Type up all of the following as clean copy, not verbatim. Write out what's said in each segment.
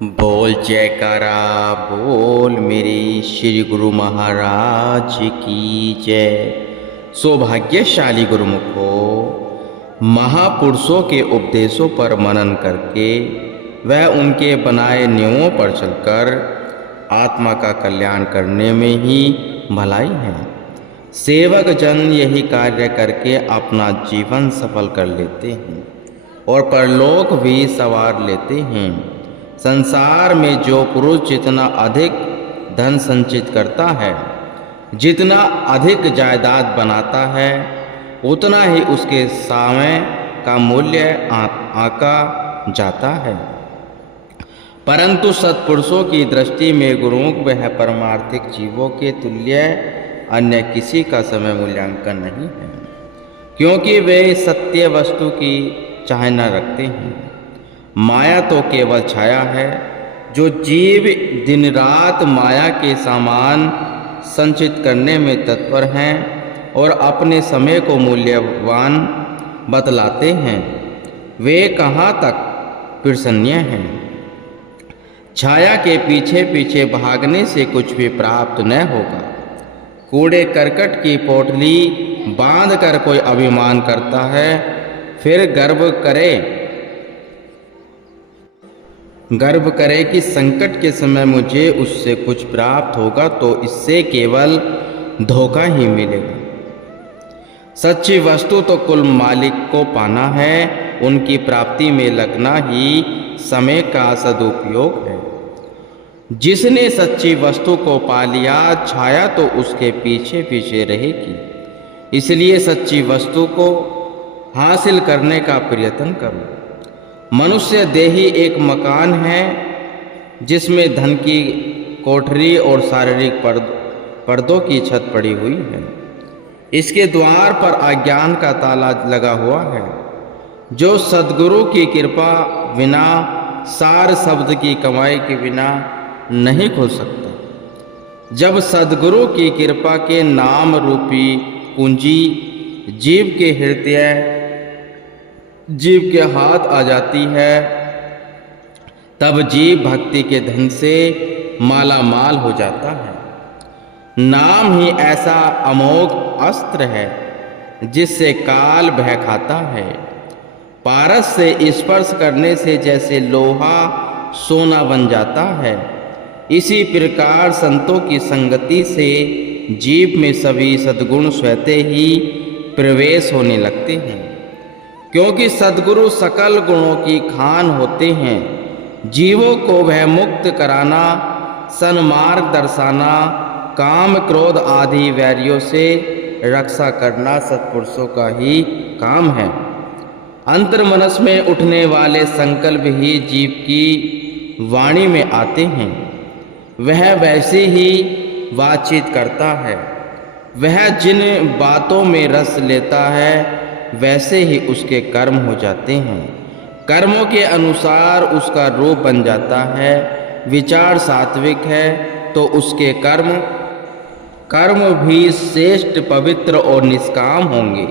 बोल जयकारा बोल मेरे श्री गुरु महाराज की जय। सौभाग्यशाली गुरुमुखो, महापुरुषों के उपदेशों पर मनन करके वह उनके बनाए नियमों पर चलकर आत्मा का कल्याण करने में ही भलाई है। सेवक जन यही कार्य करके अपना जीवन सफल कर लेते हैं और परलोक भी संवार लेते हैं। संसार में जो पुरुष जितना अधिक धन संचित करता है, जितना अधिक जायदाद बनाता है, उतना ही उसके समय का मूल्य आंका जाता है। परंतु सत्पुरुषों की दृष्टि में गुरुमुख वह परमार्थिक जीवों के तुल्य अन्य किसी का समय मूल्यांकन नहीं है, क्योंकि वे सत्य वस्तु की चाह न रखते हैं। माया तो केवल छाया है। जो जीव दिन रात माया के सामान संचित करने में तत्पर हैं और अपने समय को मूल्यवान बतलाते हैं, वे कहाँ तक प्रसन्न हैं। छाया के पीछे पीछे भागने से कुछ भी प्राप्त न होगा। कूड़े करकट की पोटली बांध कर कोई अभिमान करता है, फिर गर्व करे कि संकट के समय मुझे उससे कुछ प्राप्त होगा, तो इससे केवल धोखा ही मिलेगा। सच्ची वस्तु तो कुल मालिक को पाना है, उनकी प्राप्ति में लगना ही समय का सदुपयोग है। जिसने सच्ची वस्तु को पा लिया, छाया तो उसके पीछे पीछे रहेगी। इसलिए सच्ची वस्तु को हासिल करने का प्रयत्न करो। मनुष्य देही एक मकान है जिसमें धन की कोठरी और शारीरिक पर्दों की छत पड़ी हुई है। इसके द्वार पर अज्ञान का ताला लगा हुआ है, जो सद्गुरु की कृपा बिना, सार शब्द की कमाई के बिना नहीं खुल सकता। जब सद्गुरु की कृपा के नाम रूपी पूंजी जीव के हाथ आ जाती है, तब जीव भक्ति के धन से माला माल हो जाता है। नाम ही ऐसा अमोघ अस्त्र है जिससे काल भय खाता है। पारस से स्पर्श करने से जैसे लोहा सोना बन जाता है, इसी प्रकार संतों की संगति से जीव में सभी सद्गुण स्वतः ही प्रवेश होने लगते हैं, क्योंकि सद्गुरु सकल गुणों की खान होते हैं। जीवों को वह मुक्त कराना, सन्मार्ग दर्शाना, काम क्रोध आदि वैरियों से रक्षा करना सत्पुरुषों का ही काम है। अंतर्मनस में उठने वाले संकल्प ही जीव की वाणी में आते हैं। वह वैसे ही बातचीत करता है। वह जिन बातों में रस लेता है, वैसे ही उसके कर्म हो जाते हैं। कर्मों के अनुसार उसका रूप बन जाता है। विचार सात्विक है तो उसके कर्म भी श्रेष्ठ, पवित्र और निष्काम होंगे।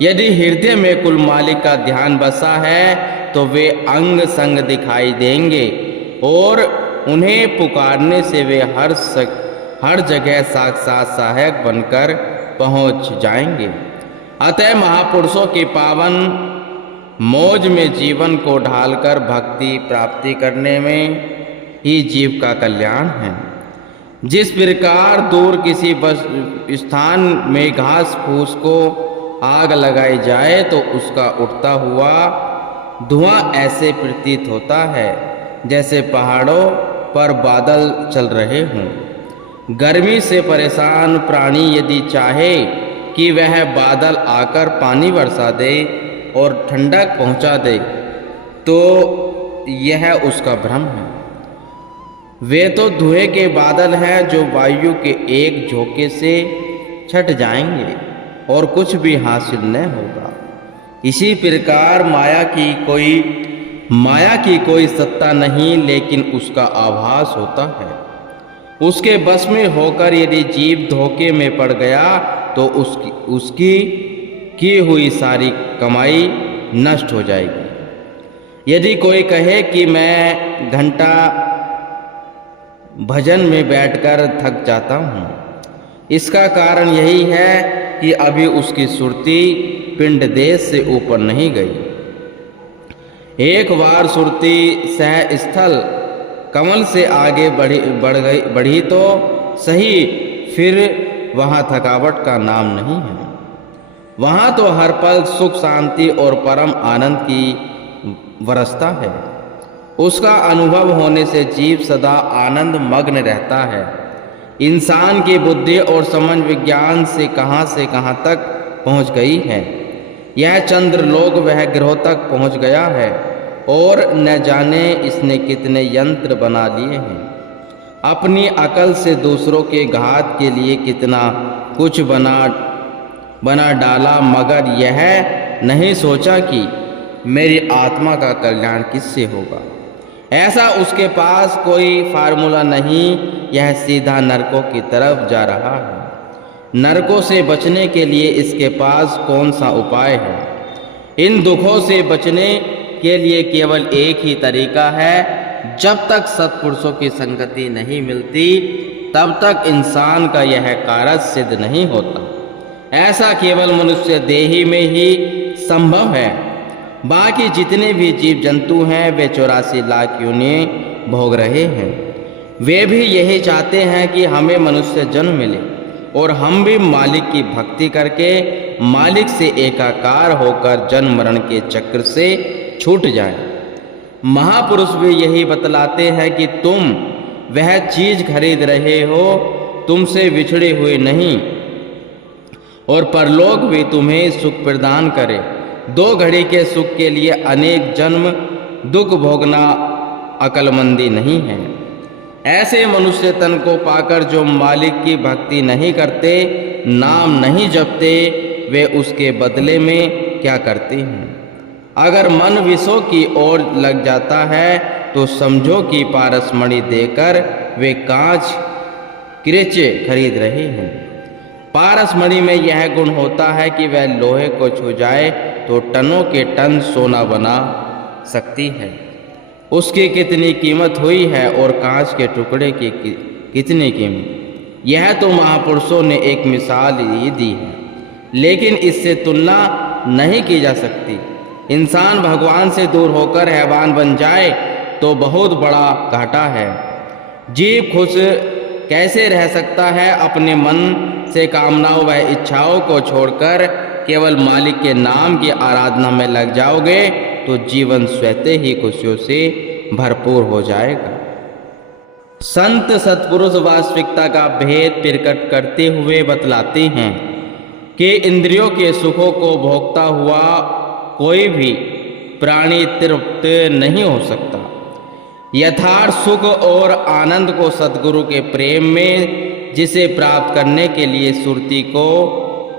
यदि हृदय में कुल मालिक का ध्यान बसा है, तो वे अंग संग दिखाई देंगे और उन्हें पुकारने से वे हर जगह साक्षात सहायक बनकर पहुंच जाएंगे। अतः महापुरुषों की पावन मौज में जीवन को ढालकर भक्ति प्राप्ति करने में ही जीव का कल्याण है। जिस प्रकार दूर किसी स्थान में घास फूस को आग लगाई जाए तो उसका उठता हुआ धुआं ऐसे प्रतीत होता है जैसे पहाड़ों पर बादल चल रहे हों। गर्मी से परेशान प्राणी यदि चाहे कि वह बादल आकर पानी बरसा दे और ठंडक पहुंचा दे, तो यह उसका भ्रम है। वे तो धुएं के बादल हैं जो वायु के एक झोंके से छट जाएंगे और कुछ भी हासिल न होगा। इसी प्रकार माया की कोई सत्ता नहीं, लेकिन उसका आभास होता है। उसके बस में होकर यदि जीव धोखे में पड़ गया तो उसकी की हुई सारी कमाई नष्ट हो जाएगी। यदि कोई कहे कि मैं घंटा भजन में बैठकर थक जाता हूँ, इसका कारण यही है कि अभी उसकी सुरती पिंड देश से ऊपर नहीं गई। एक बार सुरती सह स्थल कमल से आगे बढ़ी तो सही, फिर वहाँ थकावट का नाम नहीं है। वहाँ तो हर पल सुख शांति और परम आनंद की बरसता है। उसका अनुभव होने से जीव सदा आनंद मग्न रहता है। इंसान की बुद्धि और समझ विज्ञान से कहाँ तक पहुँच गई है। यह चंद्रलोक वह ग्रहों तक पहुँच गया है और न जाने इसने कितने यंत्र बना लिए हैं। अपनी अकल से दूसरों के घात के लिए कितना कुछ बना डाला, मगर यह नहीं सोचा कि मेरी आत्मा का कल्याण किससे होगा। ऐसा उसके पास कोई फार्मूला नहीं, यह सीधा नरकों की तरफ जा रहा है। नरकों से बचने के लिए इसके पास कौन सा उपाय है? इन दुखों से बचने के लिए केवल एक ही तरीका है। जब तक सत्पुरुषों की संगति नहीं मिलती, तब तक इंसान का यह कार्य सिद्ध नहीं होता। ऐसा केवल मनुष्य देही में ही संभव है। बाकी जितने भी जीव जंतु हैं वे 84 लाख योनियां भोग रहे हैं। वे भी यही चाहते हैं कि हमें मनुष्य जन्म मिले और हम भी मालिक की भक्ति करके मालिक से एकाकार होकर जन्म मरण के चक्र से छूट जाएं। महापुरुष भी यही बतलाते हैं कि तुम वह चीज खरीद रहे हो, तुमसे बिछड़े हुए नहीं, और परलोक भी तुम्हें सुख प्रदान करे। 2 घड़ी के सुख के लिए अनेक जन्म दुख भोगना अकलमंदी नहीं है। ऐसे मनुष्य तन को पाकर जो मालिक की भक्ति नहीं करते, नाम नहीं जपते, वे उसके बदले में क्या करते हैं? अगर मन विषयों की ओर लग जाता है तो समझो कि पारसमणि देकर वे कांच किरेचे खरीद रहे हैं। पारसमणि में यह गुण होता है कि वह लोहे को छू जाए तो टनों के टन सोना बना सकती है। उसकी कितनी कीमत हुई है और कांच के टुकड़े की कितनी कीमत। यह तो महापुरुषों ने एक मिसाल ही दी है, लेकिन इससे तुलना नहीं की जा सकती। इंसान भगवान से दूर होकर हैवान बन जाए तो बहुत बड़ा घाटा है। जीव खुश कैसे रह सकता है? अपने मन से कामनाओं व इच्छाओं को छोड़कर केवल मालिक के नाम की आराधना में लग जाओगे तो जीवन स्वतः ही खुशियों से भरपूर हो जाएगा। संत सत्पुरुष वास्तविकता का भेद प्रकट करते हुए बतलाते हैं कि इंद्रियों के सुखों को भोगता हुआ कोई भी प्राणी तृप्त नहीं हो सकता। यथार्थ सुख और आनंद को सद्गुरु के प्रेम में जिसे प्राप्त करने के लिए सुरती को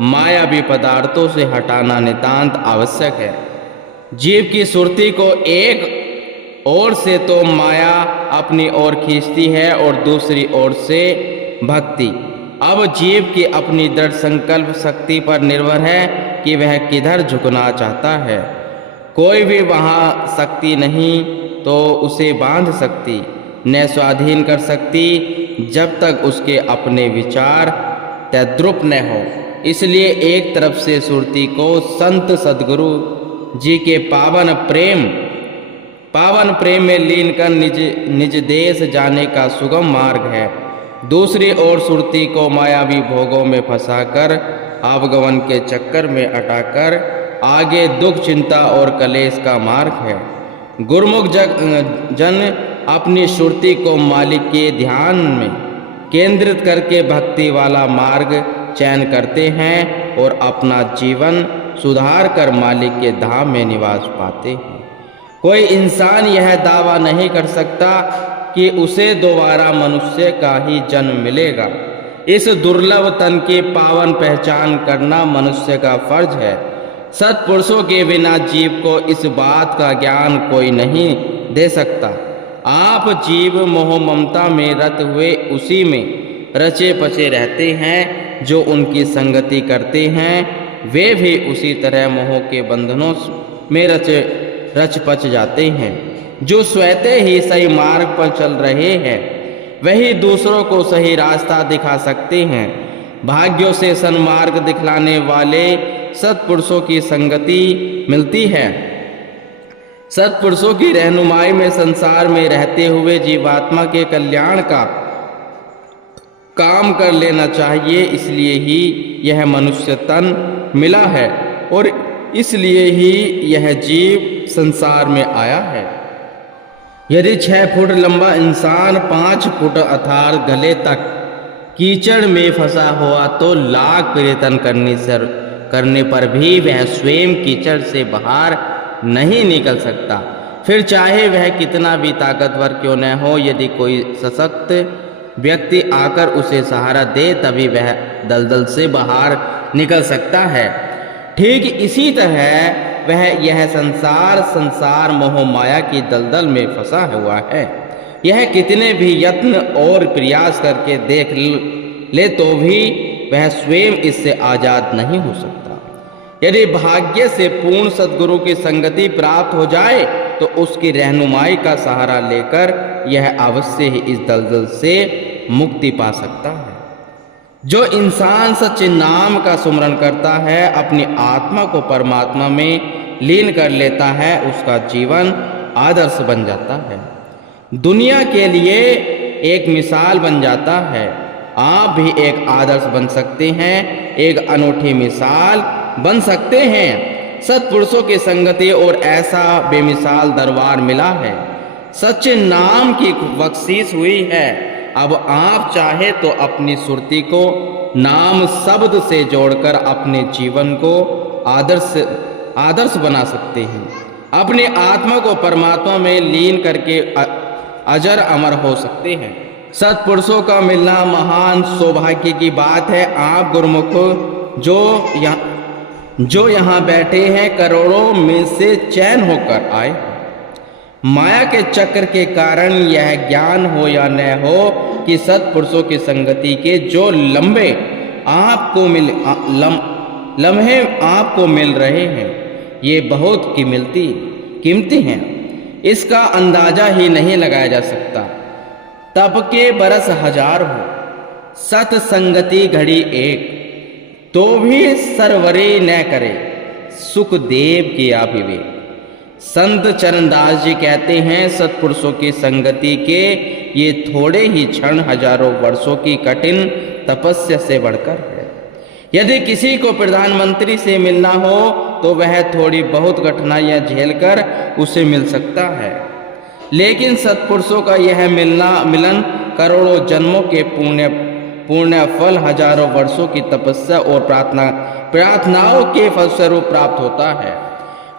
मायावी पदार्थों से हटाना नितांत आवश्यक है। जीव की सुरती को एक ओर से तो माया अपनी ओर खींचती है और दूसरी ओर से भक्ति। अब जीव की अपनी दृढ़ संकल्प शक्ति पर निर्भर है कि वह किधर झुकना चाहता है। कोई भी वहाँ शक्ति नहीं तो उसे बांध सकती, न स्वाधीन कर सकती, जब तक उसके अपने विचार तद्रुप न हो। इसलिए एक तरफ से सुरती को संत सद्गुरु जी के पावन प्रेम में लीन कर निज देश जाने का सुगम मार्ग है। दूसरी ओर सुरती को मायावी भोगों में फंसाकर अवगमन के चक्कर में अटाकर आगे दुख चिंता और कलेश का मार्ग है। गुरुमुख जन अपनी सुरती को मालिक के ध्यान में केंद्रित करके भक्ति वाला मार्ग चयन करते हैं और अपना जीवन सुधार कर मालिक के धाम में निवास पाते हैं। कोई इंसान यह दावा नहीं कर सकता कि उसे दोबारा मनुष्य का ही जन्म मिलेगा। इस दुर्लभ तन की पावन पहचान करना मनुष्य का फर्ज है। सत्पुरुषों के बिना जीव को इस बात का ज्ञान कोई नहीं दे सकता। आप जीव मोह ममता में रत हुए उसी में रचे पचे रहते हैं। जो उनकी संगति करते हैं वे भी उसी तरह मोह के बंधनों में रच पच जाते हैं। जो स्वतः ही सही मार्ग पर चल रहे हैं वही दूसरों को सही रास्ता दिखा सकते हैं। भाग्यों से सन्मार्ग दिखलाने वाले सत्पुरुषों की संगति मिलती है। सत्पुरुषों की रहनुमाई में संसार में रहते हुए जीवात्मा के कल्याण का काम कर लेना चाहिए। इसलिए ही यह मनुष्य तन मिला है और इसलिए ही यह जीव संसार में आया है। यदि 6 फुट लंबा इंसान 5 फुट अर्थात गले तक कीचड़ में फंसा हुआ तो लाख प्रयत्न करने पर भी वह स्वयं कीचड़ से बाहर नहीं निकल सकता। फिर चाहे वह कितना भी ताकतवर क्यों न हो, यदि कोई सशक्त व्यक्ति आकर उसे सहारा दे तभी वह दलदल से बाहर निकल सकता है। ठीक इसी तरह वह यह संसार मोह माया की दलदल में फंसा हुआ है। यह कितने भी यत्न और प्रयास करके देख ले तो भी वह स्वयं इससे आजाद नहीं हो सकता। यदि भाग्य से पूर्ण सद्गुरु की संगति प्राप्त हो जाए तो उसकी रहनुमाई का सहारा लेकर यह अवश्य ही इस दलदल से मुक्ति पा सकता है। जो इंसान सच्चे नाम का सुमरन करता है, अपनी आत्मा को परमात्मा में लीन कर लेता है, उसका जीवन आदर्श बन जाता है, दुनिया के लिए एक मिसाल बन जाता है। आप भी एक आदर्श बन सकते हैं, एक अनूठी मिसाल बन सकते हैं। सत्पुरुषों की संगति और ऐसा बेमिसाल दरबार मिला है, सच्चे नाम की बख्शीश हुई है। अब आप चाहे तो अपनी सुरती को नाम शब्द से जोड़कर अपने जीवन को आदर्श बना सकते हैं। अपनी आत्मा को परमात्मा में लीन करके अजर अमर हो सकते हैं। सत्पुरुषों का मिलना महान सौभाग्य की बात है। आप गुरुमुख जो यहाँ बैठे हैं, करोड़ों में से चयन होकर आए। माया के चक्र के कारण यह ज्ञान हो या न हो कि सत्पुरुषों की संगति के जो लम्हे आपको मिल रहे हैं ये बहुत कीमती हैं। इसका अंदाजा ही नहीं लगाया जा सकता। तब के बरस हजार हो, सत्संगति घड़ी एक, तो भी सरवरे न करे सुखदेव की विवेक। संत चरणदास जी कहते हैं, सत्पुरुषों की संगति के ये थोड़े ही क्षण हजारों वर्षों की कठिन तपस्या से बढ़कर है। यदि किसी को प्रधानमंत्री से मिलना हो तो वह थोड़ी बहुत कठिनाइयां झेलकर उसे मिल सकता है, लेकिन सत्पुरुषों का यह मिलन करोड़ों जन्मों के पुण्य फल, हजारों वर्षों की तपस्या और प्रार्थनाओं के फलस्वरूप प्राप्त होता है।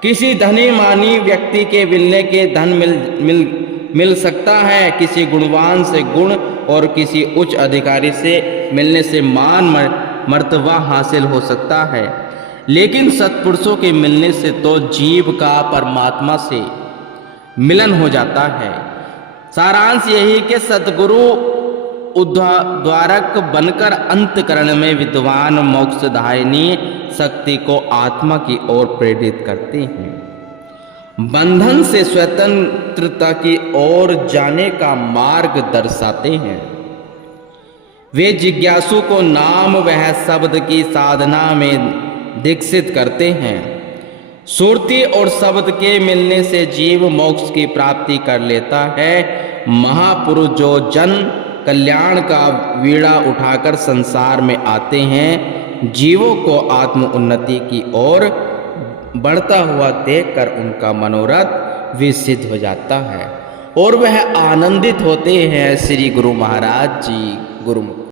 किसी धनी मानी व्यक्ति के मिलने के धन मिल सकता है, किसी गुणवान से गुण और किसी उच्च अधिकारी से मिलने से मान मर्तबा हासिल हो सकता है, लेकिन सत्पुरुषों के मिलने से तो जीव का परमात्मा से मिलन हो जाता है। सारांश यही कि सद्गुरु उद्धारक बनकर अंतकरण में विद्वान मोक्षदायिनी शक्ति को आत्मा की ओर प्रेरित करते हैं, बंधन से स्वतंत्रता की ओर जाने का मार्ग दर्शाते हैं। वे जिज्ञासु को नाम वह शब्द की साधना में दीक्षित करते हैं। सुरती और शब्द के मिलने से जीव मोक्ष की प्राप्ति कर लेता है। महापुरुष जो जन कल्याण का वीणा उठाकर संसार में आते हैं, जीवों को आत्म उन्नति की ओर बढ़ता हुआ देखकर उनका मनोरथ विसिद्ध हो जाता है और वह आनंदित होते हैं। श्री गुरु महाराज जी गुरुमुख।